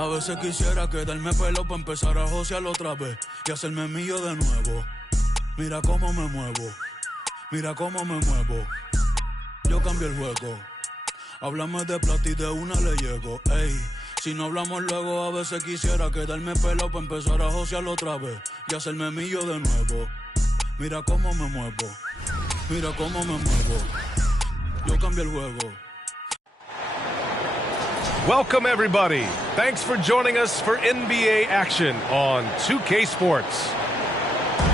A veces quisiera quedarme pelo para empezar a josear otra vez y hacerme mío de nuevo. Mira cómo me muevo, mira cómo me muevo. Yo cambio el juego. Háblame de plata y de una le llego. Ey, si no hablamos luego, a veces quisiera quedarme pelo para empezar a josear otra vez y hacerme mío de nuevo. Mira cómo me muevo, mira cómo me muevo. Yo cambio el juego. Welcome, everybody. Thanks for joining us for NBA action on 2K Sports.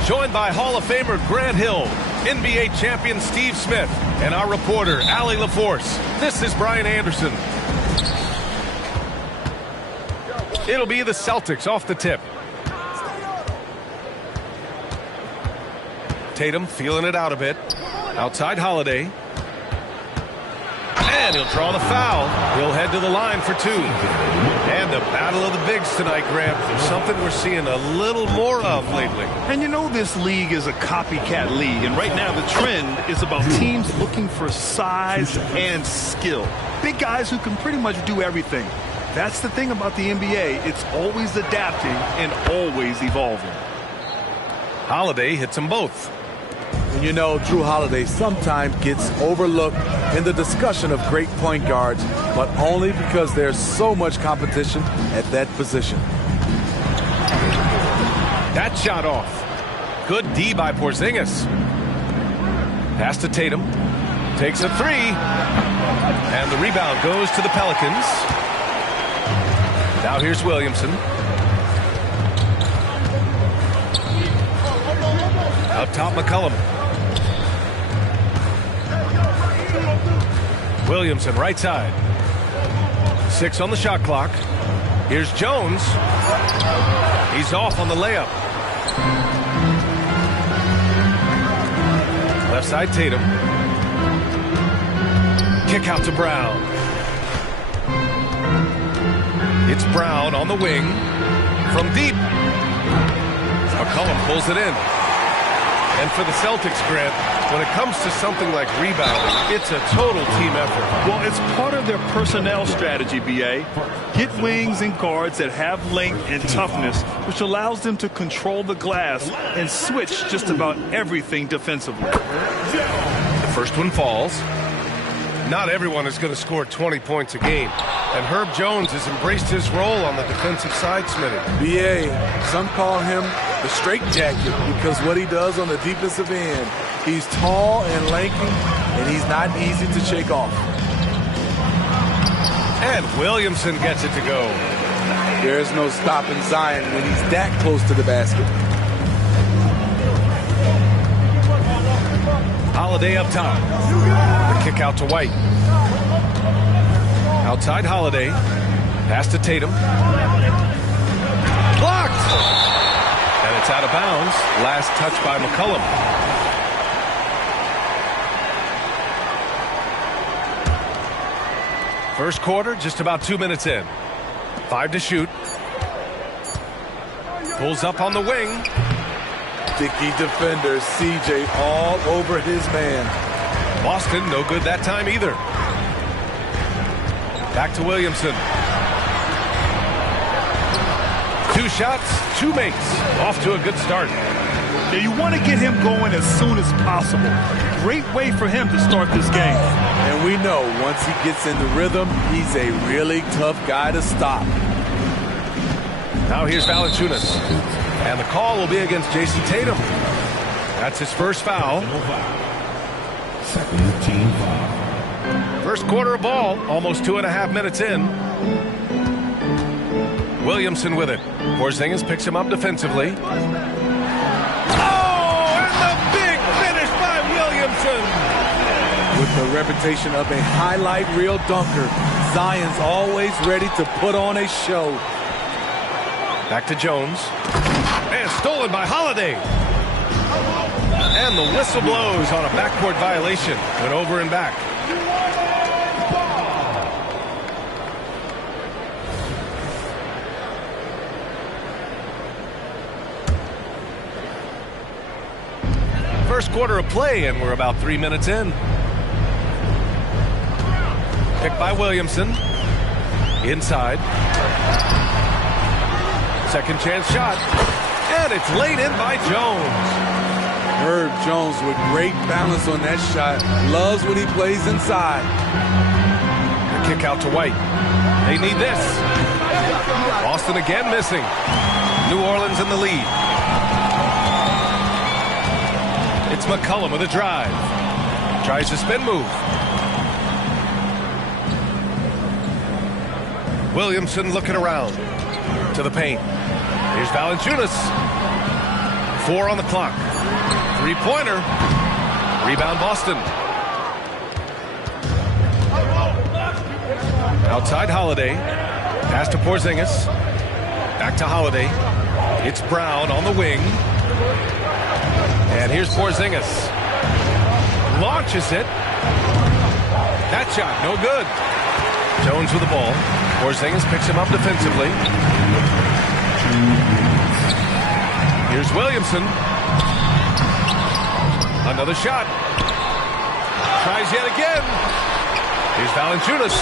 Joined by Hall of Famer Grant Hill, NBA champion Steve Smith, and our reporter, Allie LaForce. This is Brian Anderson. It'll be the Celtics off the tip. Tatum feeling it out a bit. Outside Holiday. And he'll draw the foul. He'll head to the line for two. And the battle of the bigs tonight, Grant. Something we're seeing a little more of lately. And you know this league is a copycat league. And right now the trend is about teams looking for size and skill. Big guys who can pretty much do everything. That's the thing about the NBA. It's always adapting and always evolving. Holiday hits them both. And you know, Drew Holiday sometimes gets overlooked in the discussion of great point guards, but only because there's so much competition at that position. That shot off. Good D by Porzingis. Pass to Tatum. Takes a three. And the rebound goes to the Pelicans. Now here's Williamson. Up top, McCollum. Williamson, right side. 6 on the shot clock. Here's Jones. He's off on the layup. Left side, Tatum. Kick out to Brown. It's Brown on the wing. From deep. McCollum pulls it in. And for the Celtics, Grant, when it comes to something like rebounding, it's a total team effort. Well, it's part of their personnel strategy, B.A. Get wings and guards that have length and toughness, which allows them to control the glass and switch just about everything defensively. The first one falls. Not everyone is going to score 20 points a game. And Herb Jones has embraced his role on the defensive side, Smitty. B.A., some call him the straitjacket because what he does on the defensive end, he's tall and lanky, and he's not easy to shake off. And Williamson gets it to go. There's no stopping Zion when he's that close to the basket. Holiday up top. The kick out to White. Outside Holiday. Pass to Tatum. Blocked! And it's out of bounds. Last touch by McCollum. First quarter, just about 2 minutes in. 5 to shoot. Pulls up on the wing. Dickey defender, CJ all over his man. Boston, no good that time either. Back to Williamson. 2 shots, 2 makes. Off to a good start. Now you want to get him going as soon as possible. Great way for him to start this game. And we know once he gets in the rhythm, he's a really tough guy to stop. Now here's Valanciunas. And the call will be against Jason Tatum. That's his first foul. Second team foul. First quarter of ball, almost 2.5 minutes in. Williamson with it. Porzingis picks him up defensively. Oh, and the big finish by Williamson. With the reputation of a highlight reel dunker, Zion's always ready to put on a show. Back to Jones. And stolen by Holiday. And the whistle blows on a backcourt violation. Went over and back. First quarter of play, and we're about 3 minutes in. Picked by Williamson. Inside. Second chance shot. And it's laid in by Jones. Herb Jones with great balance on that shot. Loves when he plays inside. The kick out to White. They need this. Boston again missing. New Orleans in the lead. It's McCollum with a drive. Tries a spin move. Williamson looking around to the paint. Here's Valanciunas. 4 on the clock. Three-pointer. Rebound Boston. Outside Holiday. Pass to Porzingis. Back to Holiday. It's Brown on the wing. And here's Porzingis. Launches it. That shot, no good. Jones with the ball. Porzingis picks him up defensively. Here's Williamson. Another shot. Tries yet again. Here's Valanciunas.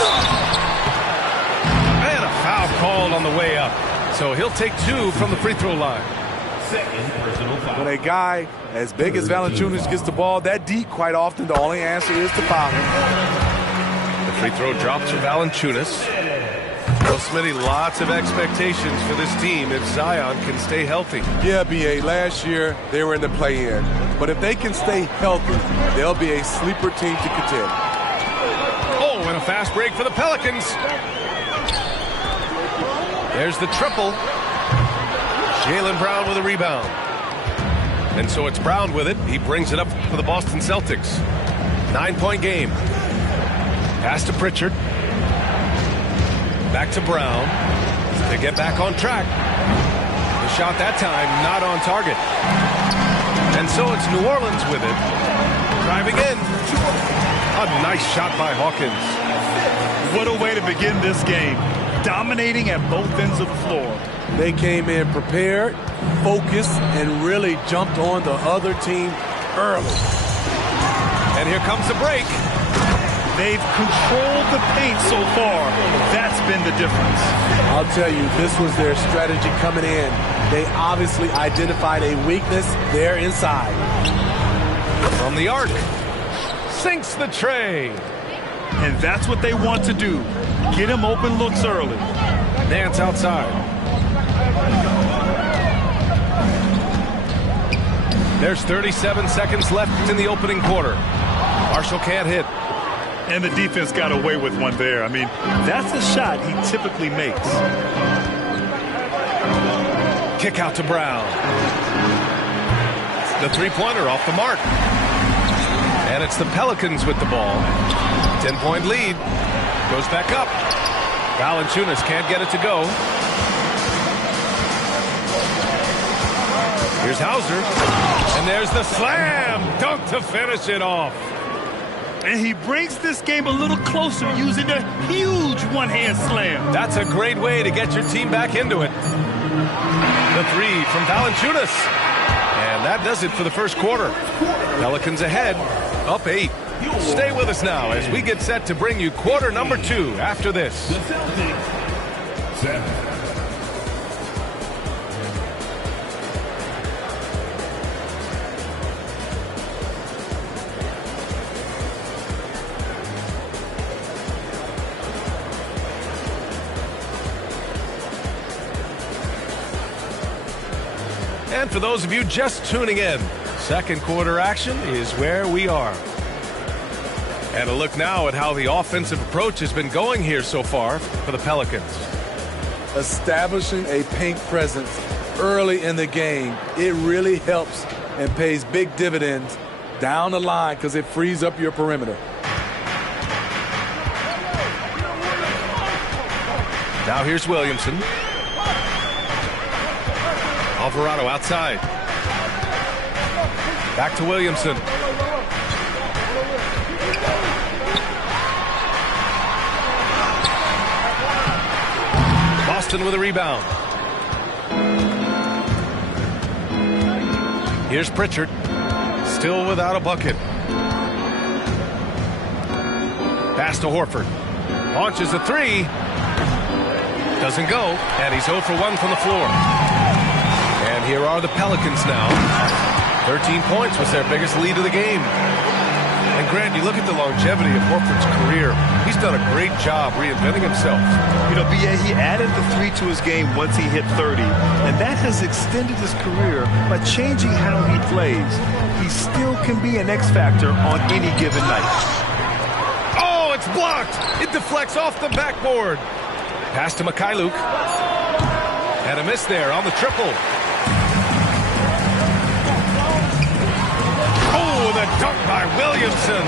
And a foul called on the way up. So he'll take 2 from the free throw line. When a guy as big as Valanciunas gets the ball that deep, quite often the only answer is to foul him. The free throw drops for Valanciunas. Well, Smitty, lots of expectations for this team if Zion can stay healthy. Yeah, B.A., last year they were in the play-in. But if they can stay healthy, they'll be a sleeper team to contend. Oh, and a fast break for the Pelicans. There's the triple. Jaylen Brown with a rebound. And so it's Brown with it. He brings it up for the Boston Celtics. 9-point game. Pass to Pritchard. Back to Brown. They get back on track. The shot that time not on target. And so it's New Orleans with it. Driving in. A nice shot by Hawkins. What a way to begin this game. Dominating at both ends of the floor. They came in prepared, focused, and really jumped on the other team early. And here comes the break. They've controlled the paint so far. That's been the difference. I'll tell you, this was their strategy coming in. They obviously identified a weakness there inside. From the arc. Sinks the tray. And that's what they want to do. Get him open looks early. Nance outside. There's 37 seconds left in the opening quarter. Marshall can't hit. And the defense got away with one there. I mean, that's a shot he typically makes. Kick out to Brown. The three-pointer off the mark. And it's the Pelicans with the ball. 10-point lead. Goes back up. Valanciunas can't get it to go. Here's Hauser. And there's the slam dunk to finish it off. And he brings this game a little closer using a huge one-hand slam. That's a great way to get your team back into it. The three from Valanciunas. And that does it for the first quarter. Pelicans ahead, up 8. Stay with us now as we get set to bring you quarter number 2 after this. The Celtics 7. And for those of you just tuning in, second quarter action is where we are. And a look now at how the offensive approach has been going here so far for the Pelicans. Establishing a paint presence early in the game, it really helps and pays big dividends down the line because it frees up your perimeter. Now here's Williamson. Alvarado outside. Back to Williamson. Boston with a rebound. Here's Pritchard. Still without a bucket. Pass to Horford. Launches a three. Doesn't go, and he's 0 for 1 from the floor. And here are the Pelicans now. 13 points was their biggest lead of the game. And Grant, you look at the longevity of Horford's career. He's done a great job reinventing himself. You know, B.A., he added the 3 to his game once he hit 30, and that has extended his career by changing how he plays. He still can be an X factor on any given night. Oh, it's blocked. It deflects off the backboard. Pass to Mykhailiuk. And a miss there on the triple. Oh, the dunk by Williamson.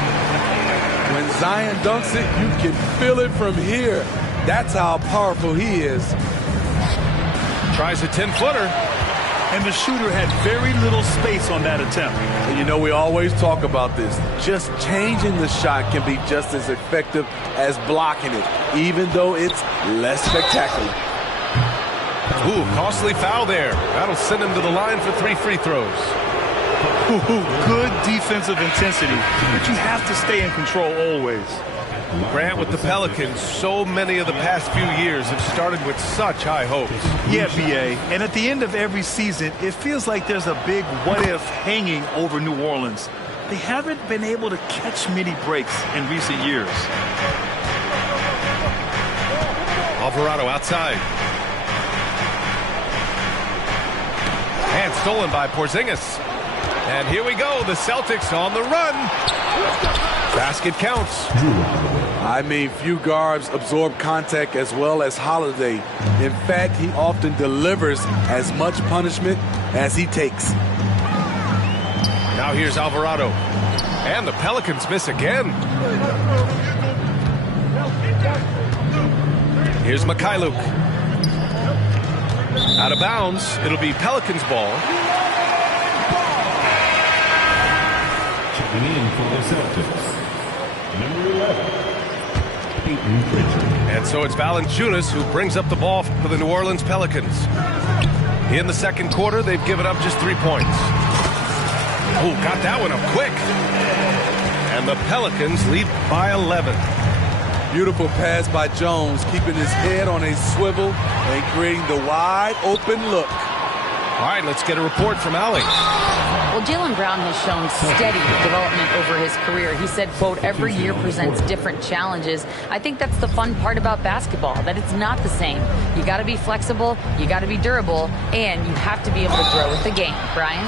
When Zion dunks it, you can feel it from here. That's how powerful he is. Tries a 10-footer. And the shooter had very little space on that attempt. And you know, we always talk about this. Just changing the shot can be just as effective as blocking it, even though it's less spectacular. Ooh, costly foul there. That'll send him to the line for 3 free throws. Good defensive intensity, but you have to stay in control always. Grant, with the Pelicans, so many of the past few years have started with such high hopes. Yeah, B.A., and at the end of every season, it feels like there's a big what-if hanging over New Orleans. They haven't been able to catch many breaks in recent years. Alvarado outside. And stolen by Porzingis. And here we go, the Celtics on the run. Basket counts. I mean, few guards absorb contact as well as Holiday. In fact, he often delivers as much punishment as he takes. Now here's Alvarado. And the Pelicans miss again. Here's Mykhailiuk. Out of bounds. It'll be Pelicans ball. Checking in for the Celtics, number 11, Peyton Pritchard. And so it's Valanciunas who brings up the ball for the New Orleans Pelicans. In the second quarter, they've given up just 3 points. Oh, got that one up quick. And the Pelicans lead by 11. Beautiful pass by Jones, keeping his head on a swivel and creating the wide open look. All right, let's get a report from Allie. Well, Jaylen Brown has shown steady development over his career. He said, quote, every year presents different challenges. I think that's the fun part about basketball, that it's not the same. You got to be flexible, you got to be durable, and you have to be able to grow with the game. Brian?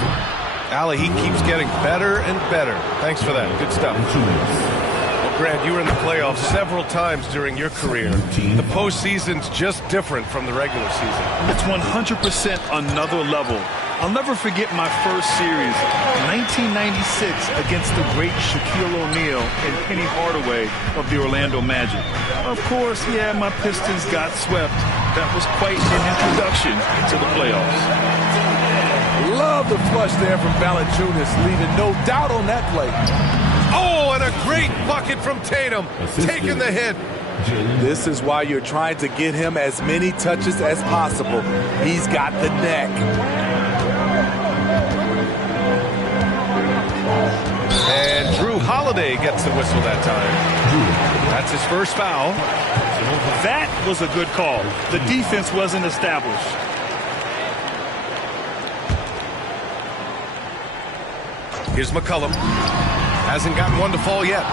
Allie, he keeps getting better and better. Thanks for that. Good stuff. Well, Grant, you were in the playoffs several times during your career. The postseason's just different from the regular season. It's 100% another level. I'll never forget my first series, 1996, against the great Shaquille O'Neal and Penny Hardaway of the Orlando Magic. Of course, yeah, my Pistons got swept. That was quite an introduction to the playoffs. Love the flush there from Valanciunas, leaving no doubt on that play. Oh, and a great bucket from Tatum, taking the hit. This is why you're trying to get him as many touches as possible. He's got the neck. And Drew Holiday gets the whistle that time. That's his first foul. That was a good call. The defense wasn't established. Here's McCollum. Hasn't gotten one to fall yet.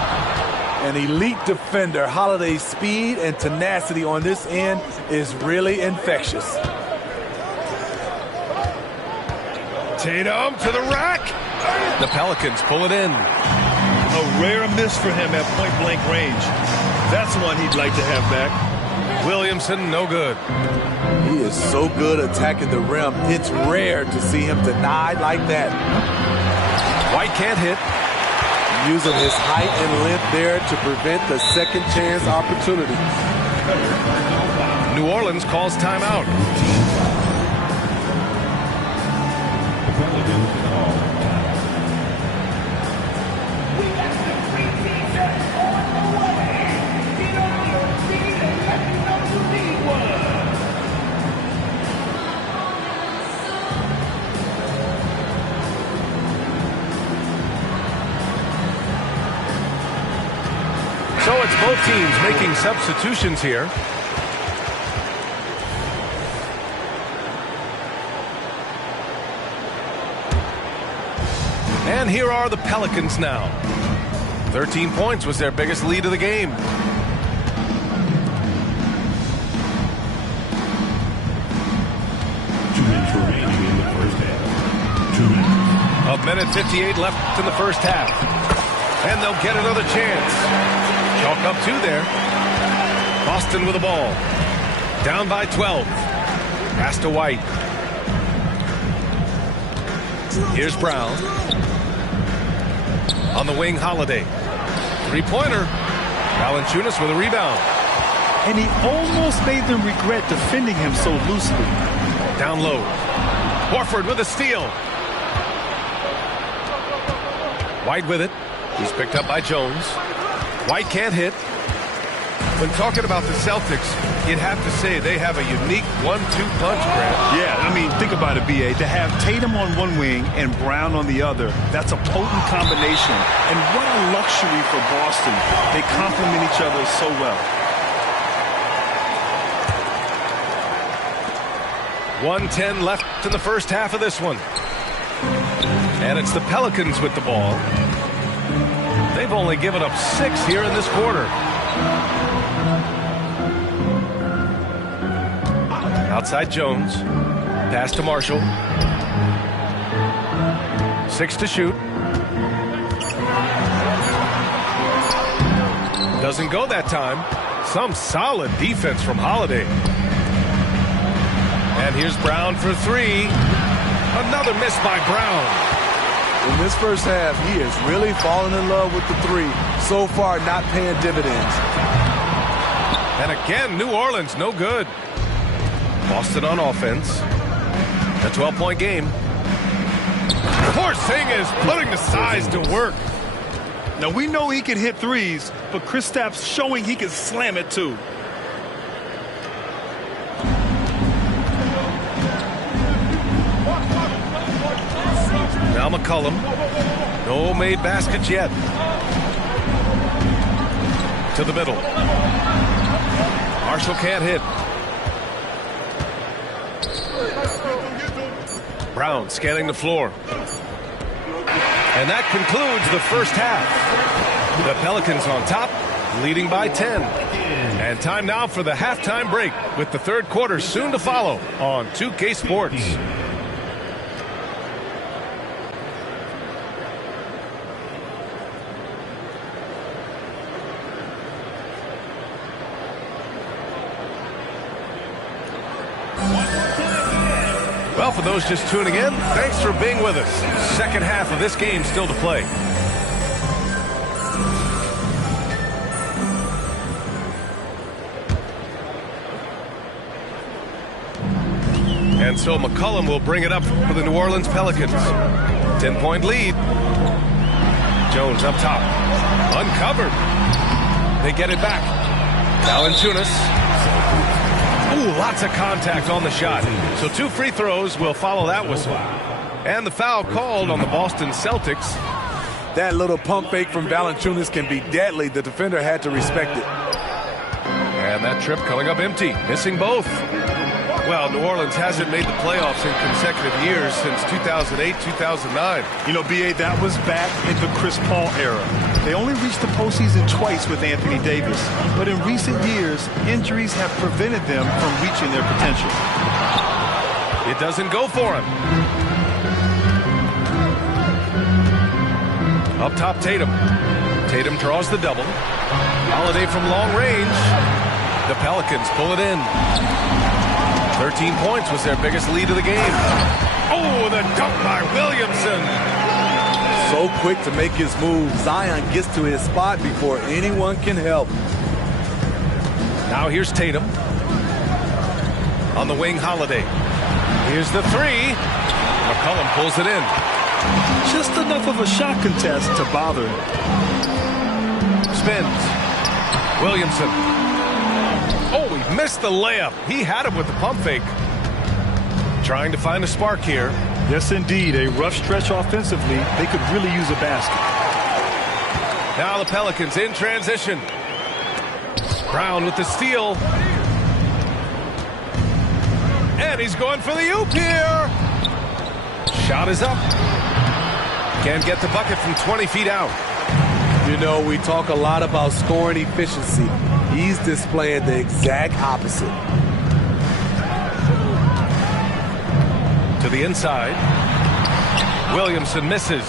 An elite defender. Holiday's speed and tenacity on this end is really infectious. Tatum to the rack. The Pelicans pull it in. A rare miss for him at point-blank range. That's one he'd like to have back. Williamson, no good. He is so good attacking the rim. It's rare to see him denied like that. White can't hit. Using his height and length there to prevent the second chance opportunity. New Orleans calls timeout. So it's both teams making substitutions here. And here are the Pelicans now. 13 points was their biggest lead of the game. A minute 58 left in the first half. And they'll get another chance. Chalk up 2 there. Boston with the ball. Down by 12. Pass to White. Here's Brown. On the wing, Holiday. Three-pointer. Valanciunas with a rebound. And he almost made them regret defending him so loosely. Down low. Horford with a steal. White with it. He's picked up by Jones. White can't hit. When talking about the Celtics, you'd have to say they have a unique 1-2 punch, Grant. Yeah, I mean, think about it, B.A. To have Tatum on one wing and Brown on the other, that's a potent combination. And what a luxury for Boston. They complement each other so well. 1:10 left in the first half of this one. And it's the Pelicans with the ball. They've only given up 6 here in this quarter. Outside Jones. Pass to Marshall. 6 to shoot. Doesn't go that time. Some solid defense from Holiday. And here's Brown for 3. Another miss by Brown. In this first half, he is really falling in love with the 3. So far, not paying dividends. And again, New Orleans, no good. Boston on offense. A 12-point game. Porzingis putting the size to work. Now, we know he can hit threes, but Kristaps showing he can slam it too. Now McCollum. No made baskets yet. To the middle. Marshall can't hit. Brown scanning the floor. And that concludes the first half. The Pelicans on top, leading by 10. And time now for the halftime break, with the third quarter soon to follow on 2K Sports. Well, for those just tuning in, thanks for being with us. Second half of this game still to play. And so McCollum will bring it up for the New Orleans Pelicans. 10-point lead. Jones up top. Uncovered. They get it back. Valanciunas. Ooh, lots of contact on the shot. So 2 free throws will follow that whistle. And the foul called on the Boston Celtics. That little pump fake from Valanciunas can be deadly. The defender had to respect it. And that trip coming up empty, missing both. Well, New Orleans hasn't made the playoffs in consecutive years since 2008-2009. You know, B.A., that was back in the Chris Paul era. They only reached the postseason twice with Anthony Davis. But in recent years, injuries have prevented them from reaching their potential. It doesn't go for him. Up top, Tatum. Tatum draws the double. Holiday from long range. The Pelicans pull it in. 13 points was their biggest lead of the game. Oh, the dunk by Williamson. So quick to make his move. Zion gets to his spot before anyone can help. Now here's Tatum. On the wing, Holiday. Here's the 3. McCollum pulls it in. Just enough of a shot contest to bother him. Spins. Williamson. Oh, he missed the layup. He had him with the pump fake. Trying to find a spark here. Yes, indeed. A rough stretch offensively. They could really use a basket. Now the Pelicans in transition. Brown with the steal. And he's going for the oop here. Shot is up. Can't get the bucket from 20 feet out. You know, we talk a lot about scoring efficiency. He's displaying the exact opposite. To the inside. Williamson misses.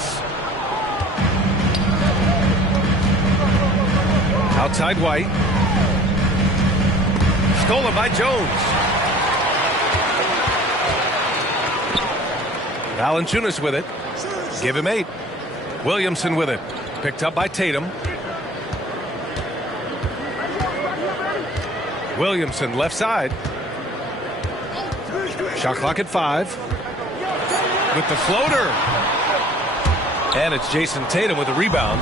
Outside White. Stolen by Jones. Valanciunas with it. Give him 8. Williamson with it. Picked up by Tatum. Williamson left side. Shot clock at 5. With the floater. And it's Jason Tatum with a rebound.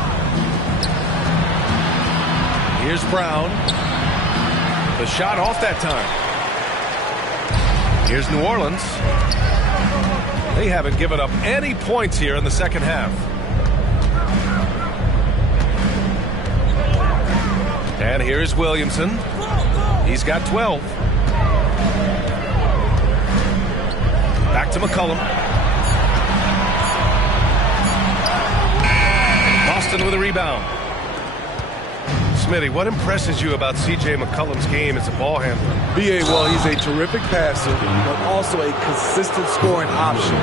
Here's Brown. The shot off that time. Here's New Orleans. They haven't given up any points here in the second half. And here's Williamson. He's got 12. Back to McCollum. Boston with a rebound. Smitty, what impresses you about C.J. McCollum's game as a ball handler? B.A., well, he's a terrific passer, but also a consistent scoring option.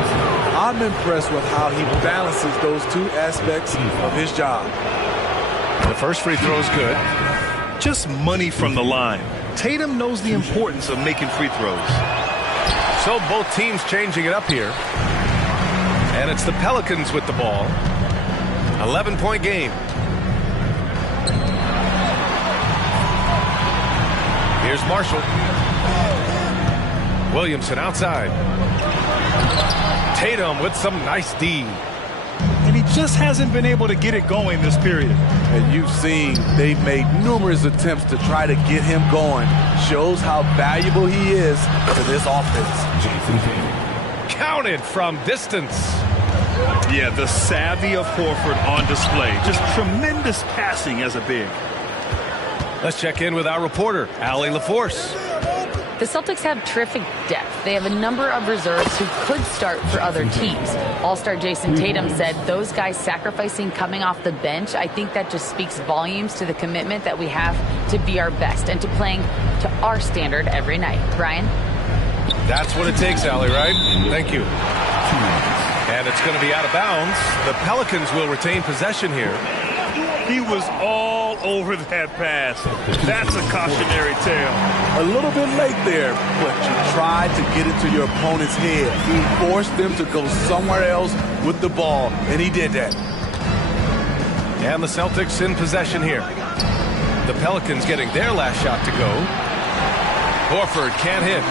I'm impressed with how he balances those two aspects of his job. The first free throw is good. Just money from the line. Tatum knows the importance of making free throws. So both teams changing it up here. And it's the Pelicans with the ball. 11-point game. Here's Marshall. Williamson outside. Tatum with some nice D. And he just hasn't been able to get it going this period. And you've seen they've made numerous attempts to try to get him going. Shows how valuable he is to this offense. Counted from distance. Yeah, the savvy of Horford on display. Just tremendous passing as a big. Let's check in with our reporter, Allie LaForce. The Celtics have terrific depth. They have a number of reserves who could start for other teams. All-star Jason Tatum said those guys sacrificing coming off the bench, I think that just speaks volumes to the commitment that we have to be our best and to playing to our standard every night. Brian? That's what it takes, Allie, right? Thank you. And it's going to be out of bounds. The Pelicans will retain possession here. He was all over that pass. That's a cautionary tale. A little bit late there, but you tried to get into your opponent's head. He forced them to go somewhere else with the ball, and he did that. And the Celtics in possession here. The Pelicans getting their last shot to go. Horford can't hit.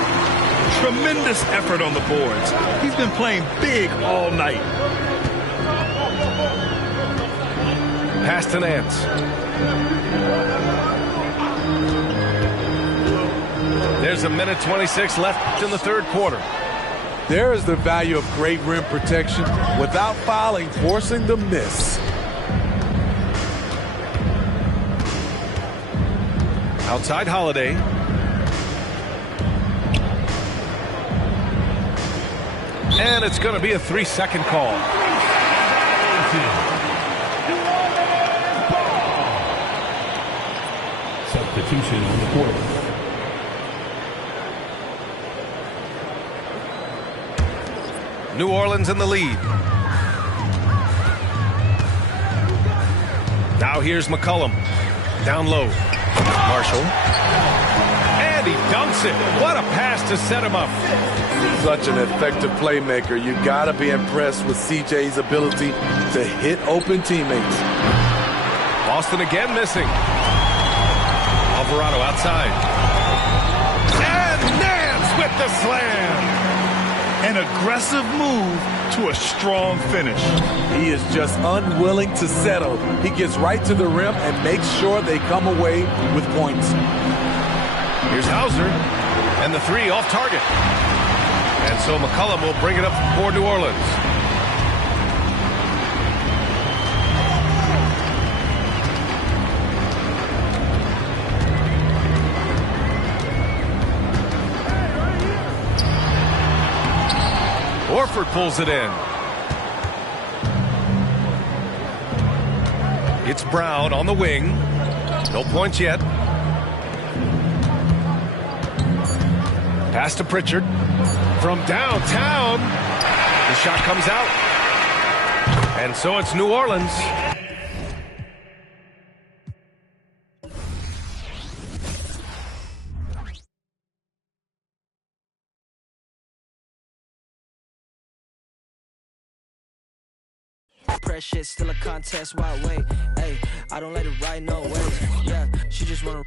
Tremendous effort on the boards. He's been playing big all night. Pass to Nance. There's 1:26 left in the third quarter. There is the value of great rim protection without fouling, forcing the miss. Outside Holiday. And it's going to be a 3-second call. Substitution on the court. New Orleans in the lead. Now here's McCollum. Down low. Marshall. And he dunks it. What a pass to set him up. Such an effective playmaker. You got to be impressed with CJ's ability to hit open teammates. Boston again missing. Alvarado outside. And Nance with the slam. An aggressive move to a strong finish. He is just unwilling to settle. He gets right to the rim and makes sure they come away with points. Here's Hauser. And the three off target. And so McCollum will bring it up for New Orleans. Horford pulls it in. It's Brown on the wing. No points yet. Pass to Pritchard. From downtown. The shot comes out. And so it's New Orleans. Pressure, still a contest, why wait? Hey, I don't let it ride no way. Yeah, she just wanna